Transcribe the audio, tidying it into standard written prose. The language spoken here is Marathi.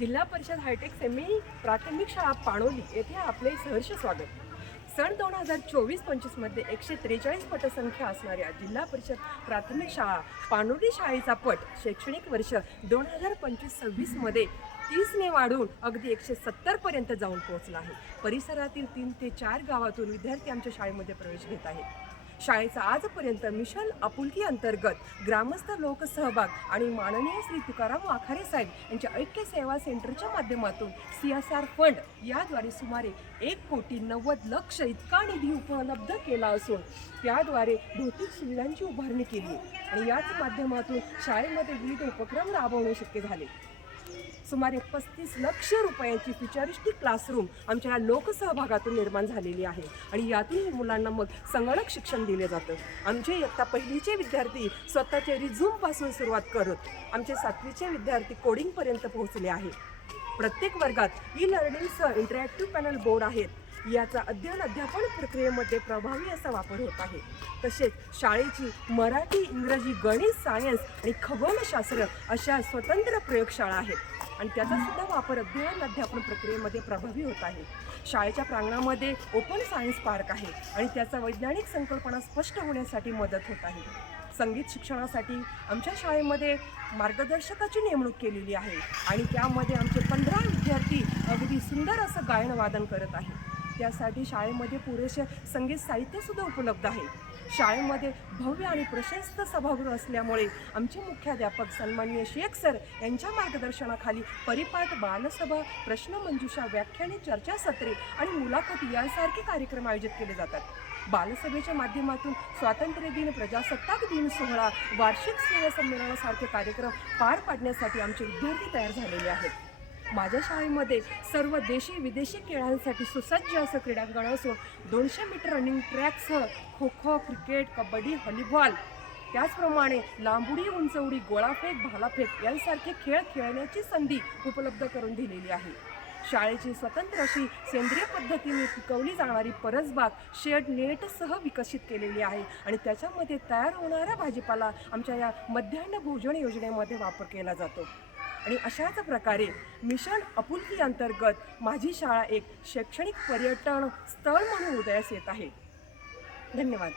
जिल्हा परिषद हायटेक सेमी प्राथमिक शाळा पाणोली येथे आपले सहर्ष स्वागत। सन 2024-25 मध्ये 143 पटसंख्या असणाऱ्या जिल्हा परिषद प्राथमिक शाळा पाणोली शाळेचा पट शैक्षणिक वर्ष 2025-26 मध्ये 30 ने वाढून अगदी 170 पर्यंत जाऊन पोहोचला आहे। परिसरातील 3 ते 4 गावातून विद्यार्थी आमच्या शाळेमध्ये प्रवेश घेत आहेत। शाळेचा आजपर्यंत मिशन आपुलकी अंतर्गत ग्रामस्थ लोकसहभाग आणि माननीय श्री तुकाराम वाखारे साहेब यांच्या ऐक्य सेवा सेंटरच्या माध्यमातून CSR फंड याद्वारे सुमारे 1,90,00,000 इतका निधी उपलब्ध केला असून त्याद्वारे भौतिक सुविधांची उभारणी केली आणि याच माध्यमातून शाळेमध्ये विविध उपक्रम राबवणे शक्य झाले। सुमारे 35 लाख रुपयांची फ्युचरिस्टिक क्लासरूम आमच्या या लोकसहभागातून निर्माण झालेली आहे आणि यातून मुलांना मग संगणक शिक्षण दिले जातं। आमचे इयत्ता पहिलीचे विद्यार्थी स्वतःचे रिझ्यूमपासून सुरुवात करत आमचे 7वीचे विद्यार्थी कोडिंगपर्यंत पोहोचले आहे। प्रत्येक वर्गात ई-लर्निंगसह इंटरॅक्टिव्ह पॅनल बोर्ड आहेत। याचा अध्यापन प्रक्रियेमध्ये प्रभावी असा वापर होत आहे। तसेच शाळेची मराठी, इंग्रजी, गणित, सायन्स आणि खगोलशास्त्र अशा स्वतंत्र प्रयोगशाळा आहेत आणि त्याचा सुद्धा वापर अध्यापन प्रक्रियेमध्ये प्रभावी होत आहे। शाळेच्या प्रांगणामध्ये ओपन सायन्स पार्क आहे आणि त्याचा वैज्ञानिक संकल्पना स्पष्ट होण्यासाठी मदत होत आहे। संगीत शिक्षणासाठी आमच्या शाळेमध्ये मार्गदर्शकाची नेमणूक केलेली आहे आणि त्यामध्ये आमचे 15 विद्यार्थी अगदी सुंदर असं गायन वादन करत आहेत। त्यासाठी शाळेमध्ये पुरेसे संगीत साहित्य सुद्धा उपलब्ध आहे। शाळेमध्ये भव्य आणि प्रशस्त सभागृह असल्यामुळे आमचे मुख्याध्यापक सन्माननीय शेख सर यांच्या मार्गदर्शनाखाली परिपाठ, बालसभा, प्रश्नमंजुषा, व्याख्याने, चर्चासत्रे आणि मुलाखती यांसारखे कार्यक्रम आयोजित केले जातात। बालसभेच्या माध्यमातून स्वातंत्र्य दिन, प्रजासत्ताक दिन सोहळा, वार्षिक स्नेहसंमेलनासारखे कार्यक्रम पार पाडण्यासाठी आमचे विद्यार्थी तयार झालेले आहेत। माझ्या शाळेमध्ये सर्व देशी विदेशी खेळांसाठी सुसज्ज असं क्रीडांगण असून 200 metre running ट्रॅकसह kho kho, cricket, kabaddi, volleyball त्याचप्रमाणे लांबुडी, उंचउडी, गोळाफेक, भालाफेक यांसारखे खेळ खेळण्याची संधी उपलब्ध करून दिलेली आहे। शाळेची स्वतंत्र अशी सेंद्रिय पद्धतीने पिकवली जाणारी परसबाग शेड नेटसह विकसित केलेली आहे आणि त्याच्यामध्ये तयार होणारा भाजीपाला आमच्या या मध्यान्ह भोजन योजनेमध्ये वापर केला जातो आणि अशाच प्रकारे मिशन आपुलकी अंतर्गत माझी शाळा एक शैक्षणिक पर्यटन स्थळ म्हणून उदयास येत आहे। धन्यवाद।